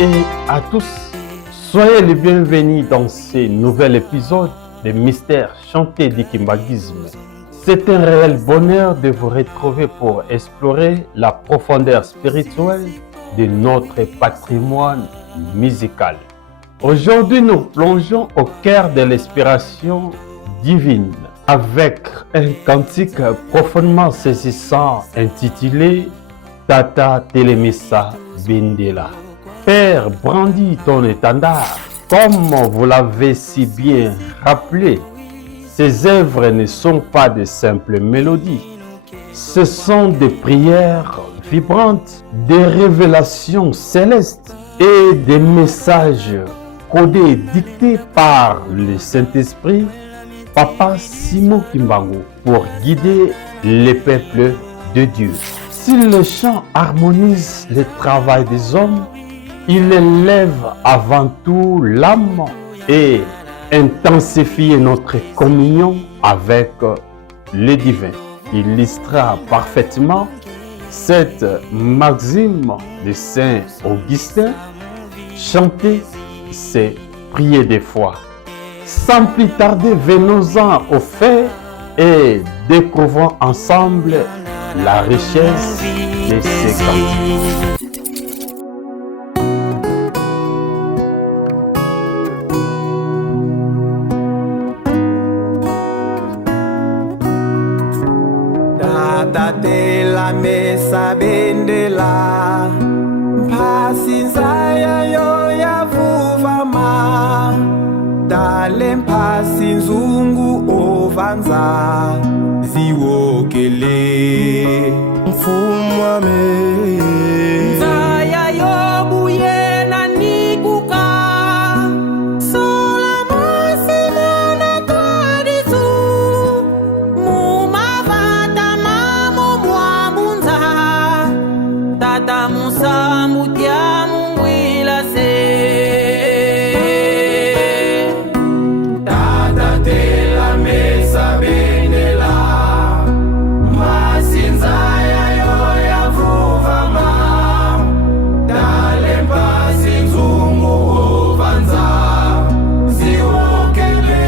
et à tous, soyez les bienvenus dans ce nouvel épisode de Mystères chantés du Kimbanguisme. C'est un réel bonheur de vous retrouver pour explorer la profondeur spirituelle de notre patrimoine musical. Aujourd'hui, nous plongeons au cœur de l'inspiration divine avec un cantique profondément saisissant intitulé Tata Telemisa Bindela. Père, brandis ton étendard. Comme vous l'avez si bien rappelé, ces œuvres ne sont pas de simples mélodies. Ce sont des prières vibrantes, des révélations célestes et des messages codés dictés par le Saint-Esprit, Papa Simon Kimbangu, pour guider les peuples de Dieu. Si le chant harmonise le travail des hommes, il élève avant tout l'âme et intensifie notre communion avec le divin. Il illustra parfaitement cette maxime de Saint Augustin: chanter, c'est prier des fois. Sans plus tarder, venons-en au fait et découvrons ensemble la richesse de ces cantiques. Tela mesa bendela mpasi nzaya yo yavuvama dale mpasi nzungu ovanza ziwokele mfumwame nzaya yo buyena nikuka sola mosi mona twadizu mumavata mamo mwamunza tata musambu tya mungwila se tata tela mesa benela masinzaya yo yavuvama dale mpasi nzungu ovanza ziwokele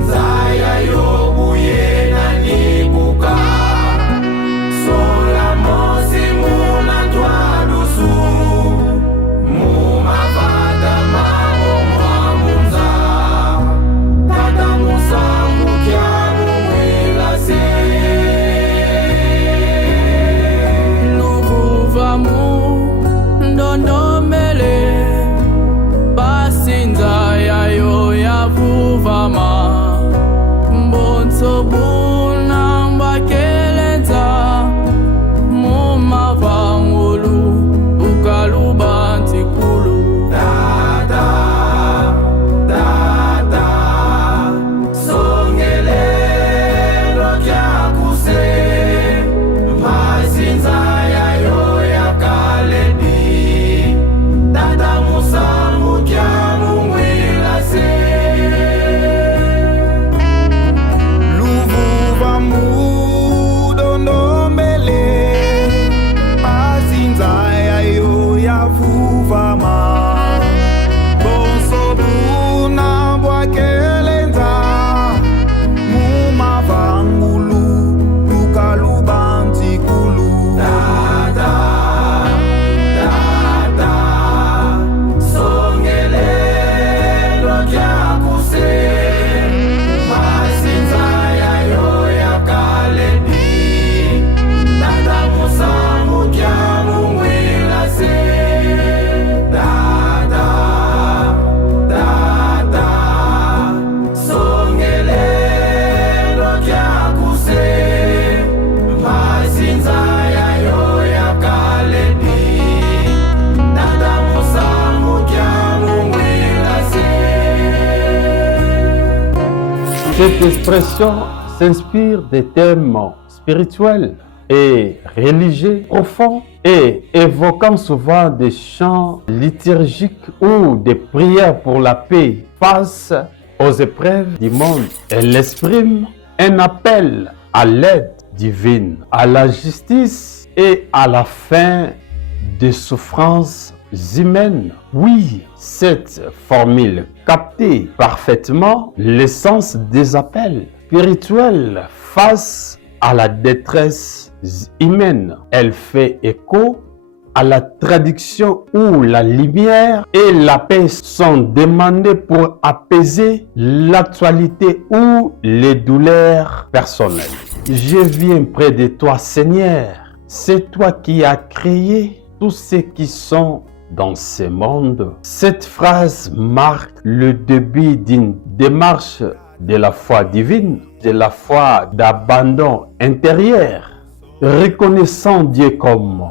nzaya yo buyena nikuka sola mosi muna twadusu mumavata mamo mwamunza tata musambu kya mumwila se luvuvamu ndondomele basinzaya yo yavuvama mbonso buna mbwakelenza mumavangulu ukalubantikulu tata tata songelelo kyakuse masinzaya yo yakaledi tata musambu kya mumwila se luvuva mudondombele asinzaya yo yavuvama bonso buna bwakelenza mumavangulu lukalubantikulu tata tata songelelo kyakuse masinzaya yo yakaledi tata musambu kya mumwila se tata tata songelelo kyakuse masinzaya yo yakaledi tata musambu kya mumwila se. Cette expression s'inspire des thèmes spirituels et religieux profonds et évoquant souvent des chants liturgiques ou des prières pour la paix face aux épreuves du monde. Elle exprime un appel à l'aide divine, à la justice et à la fin des souffrances humaines. Oui, cette formule captait parfaitement l'essence des appels spirituels face à la détresse humaine. Elle fait écho à la traduction où la lumière et la paix sont demandées pour apaiser l'actualité ou les douleurs personnelles. Je viens près de toi, Seigneur. C'est toi qui as créé tous ceux qui sont dans ce monde. Cette phrase marque le début d'une démarche de la foi divine, de la foi d'abandon intérieur, reconnaissant Dieu comme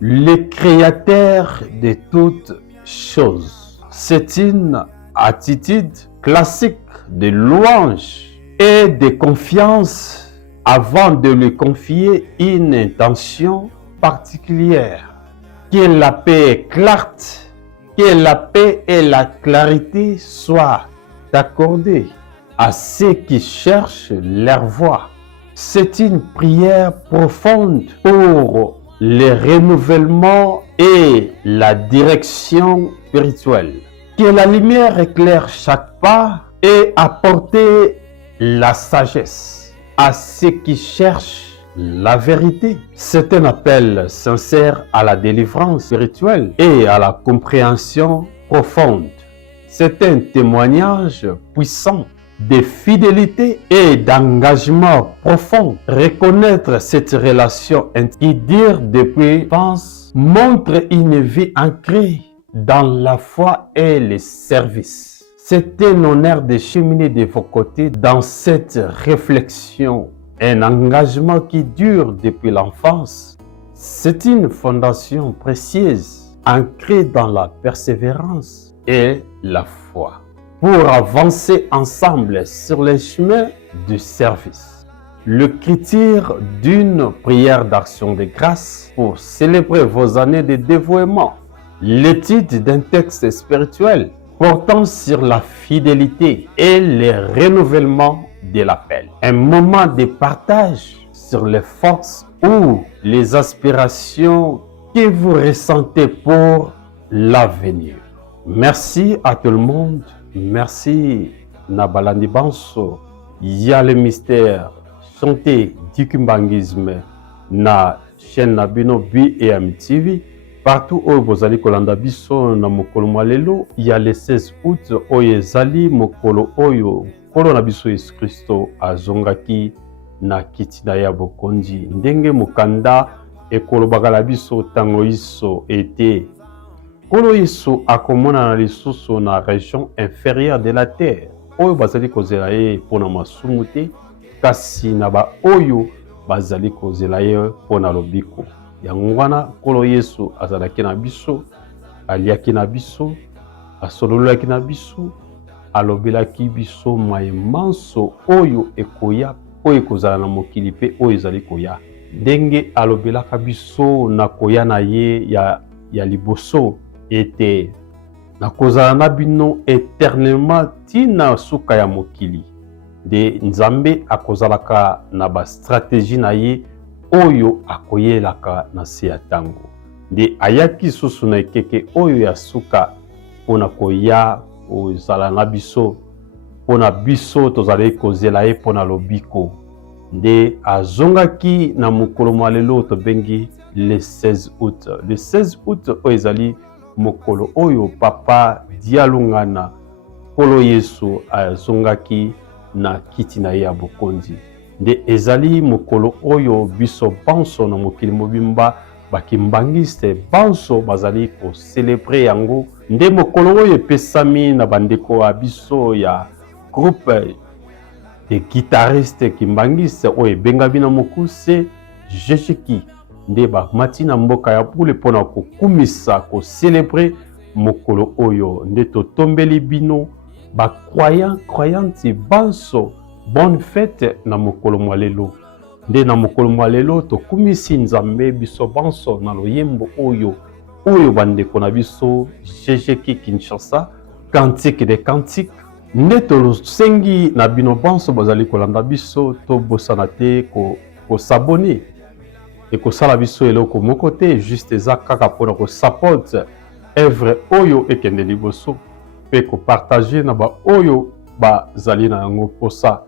le créateur de toutes choses. C'est une attitude classique de louange et de confiance avant de lui confier une intention particulière. Que la paix éclate, que la paix et la clarté soient accordées à ceux qui cherchent leur voie. C'est une prière profonde pour le renouvellement et la direction spirituelle. Que la lumière éclaire chaque pas et apporte la sagesse à ceux qui cherchent la vérité. C'est un appel sincère à la délivrance spirituelle et à la compréhension profonde. C'est un témoignage puissant de fidélité et d'engagement profond. Reconnaître cette relation qui dure depuis l'enfance montre une vie ancrée dans la foi et le service. C'est un honneur de cheminer de vos côtés dans cette réflexion. Un engagement qui dure depuis l'enfance. C'est une fondation précieuse, ancrée dans la persévérance et la foi, pour avancer ensemble sur les chemins du service. L'écriture d'une prière d'action de grâce pour célébrer vos années de dévouement. L'étude d'un texte spirituel portant sur la fidélité et le renouvellement de l'appel. Un moment de partage sur les forces ou les aspirations que vous ressentez pour l'avenir. Merci à tout le monde. Merci Nabalandi Banso. Il y a le mystère chanté du kimbangisme na chaîne Nabino BM TV. Partout où vous allez kolanda biso na mokolo malelo, il y a le 16 août oyo ezali mokolo oyo kolo na biso Yesu Kristo azongaki na kiti na ya bokonzi. Ndenge mokanda ekolobaka na biso tango iso ete kolo Yesu akomona na lisusu na région inférieure de la terre oyo bazali kozela ye mpona masumu te, kasi na ba oyo bazali kozela ye mpona lobiko. Yango wana kolo Yesu azalaki na biso, aliaki na biso, asololaki na biso, alobelaki biso mai manso oyo ekoya oyo ekozala na mokili pe oyo ezali koya. Ndenge alobelaka biso na koya na ye ya liboso ete na kozala na bino éternellement tina suka ya mokili. De Nzambe akozalaka na ba stratégie na ye oyo akoyelaka na se ya tango. Nde ayaki susu na ekeke oyo ya suka mpona koya ozala na biso, mpona biso tozali kozela ye mpona lobiko. Nde azongaki na mokolo malelo tobengi le 16 août. Le 16 août oyo ezali mokolo oyo papa dialungana kolo Yesu azongaki na kiti na ye ya bokonzi. Nde ezali mokolo oyo biso banso na mokili mobimba bakimbangiste banso bazali ko célébrer yango. Nde mokolo oyo epesami na bandeko ya biso ya groupe de guitariste kimbangiste oyo ebengami na mokuse Jeshiki. Nde bamati na mboka ya pule mpona kokumisa ko célébrer mokolo oyo. Nde totombeli bino croyante banso. Bonne fête na mokolo mwalelo. Nde na mokolo mwalelo tokumisi Nzambe biso banso na loyembo oyo bandeko na biso Jeshiki Kinshasa, Cantique des Cantiques. Nde tolosengi na bino banso bazali kolanda biso to bosana te ko s'abonner et que ça la biso eloko moko te juste eza kaka pona ko support œuvre oyo ekende liboso pe ko partager na ba oyo ba zali na yango posa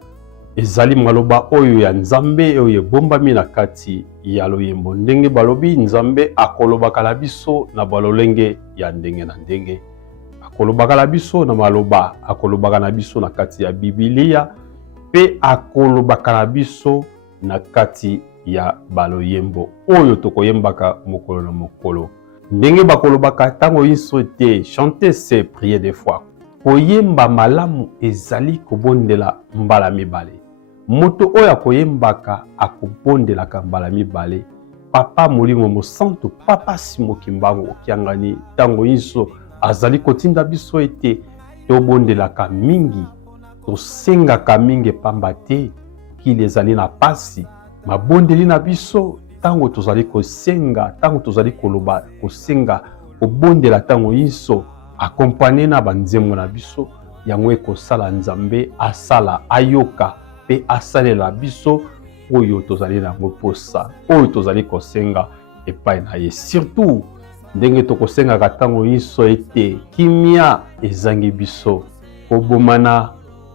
ezali maloba oyo ya Nzambe oyo ebombami na kati ya loyembo ndenge balobi Nzambe akolobaka na biso na balolenge ya ndenge na ndenge akolobaka na biso na maloba akolobaka na biso na kati ya Biblia pe akolobaka na biso na kati ya baloyembo oyo tokoyembaka mokolo na mokolo ndenge bakolobaka tango inso te chanter c'est prier des fois koyemba malamu ezali kobondela mbala mibale moto oyo akoyembaka akobondelaka mbala mibale papa molimo mosantu papa Simo Kimbangu okiangani tango inso azali kotinda biso ete tobondelaka mingi tosengaka mingi pamba te kili ezali na pasi mabondeli na biso tango tozali kosenga tango tozali koloba kosenga kobondela tango inso akompane na banzembo na biso yango ekosala Nzambe asala ayoka pe asalela biso oyo tozali na posa oyo tozali kosenga epai na ye surtout ndenge tokosengaka tango inso ete kimia ezangi biso kobomana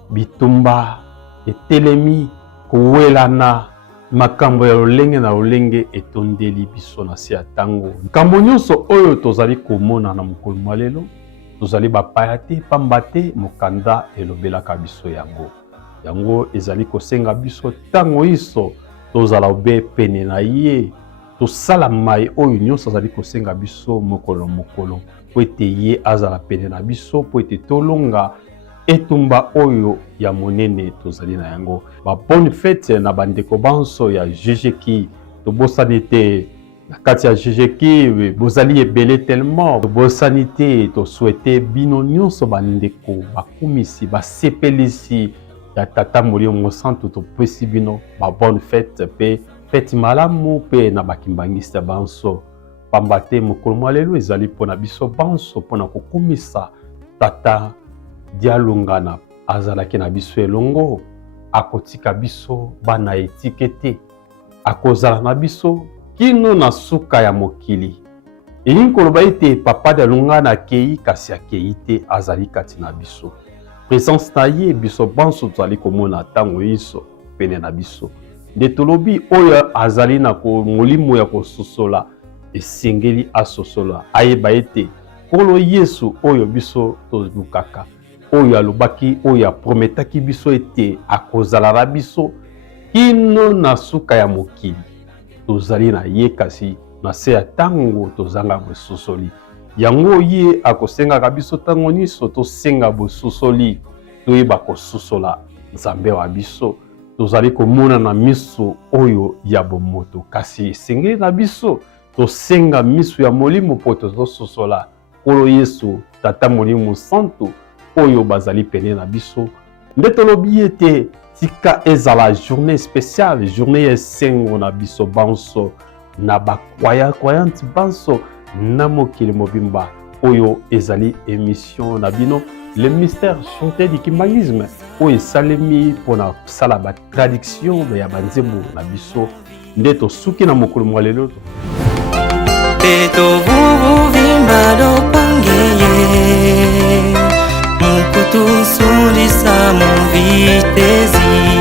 bitumba etelemi kowelana makambo ya lolenge na lolenge etondeli biso na se ya tango nkambo nyonso oyo tozali komona na mokolo mwa lelo tozali bapaya te pamba te mokanda elobelaka biso yango ezali kosenga biso tango iso tozala obe pene na ye tosala mai oyo nyonso azali kosenga biso mokolo mokolo po ete ye azala pene na biso po ete tolonga etumba oyo ya monene tozali na yango ba bonne fête na bandeko banso ya JGK tobosani te na kati ya JGK bozali ebele tellement tobosani te tosouhaite bino nyonso bandeko bakumisi basepelisi ya tata molimo mosantu topesi bino ba bonne fête pe fête malamu pe na bakimbangista banso pamba te mokolo mwa lelo ezali mpona biso banso mpona kokumisa tata dialungana azalaki na biso elongo akotika biso bana etikete akozala na biso kino na suka ya mokili elingi koloba ete papa dialungana akei kasi akei te azali kati na biso présence na ye biso banso tozali komona ntango iso pene na biso nde tolobi oyo azali na molimo ya kososola esengeli asosola ayeba ete nkolo Yesu oyo biso tolukaka oyo alobaki oyo aprometaki biso ete akozala na biso kino na suka ya mokili tozali na ye kasi na se ya tango tozanga bososoli yango ye akosengaka biso tango nyonso tosenga bososoli toyeba kososola Nzambe wa biso tozali komona na miso oyo ya bomoto kasi esengeli na biso tosenga miso ya molimo po tozososola nkolo Yesu tata molimo santu oyo bazali pene na biso nde tolobi ete tika ezala journée spéciale journée esengo na biso banso na croyante banso na mokili mobimba oyo ezali émission na bino le mystère chanté du kimbangisme oyo esalemi mpona kosala batraduction ya banzembo na biso nde tosuki na mokolo mwa lelo Peto vuvuvimba lopangeye Mukutu sulisa muvitezi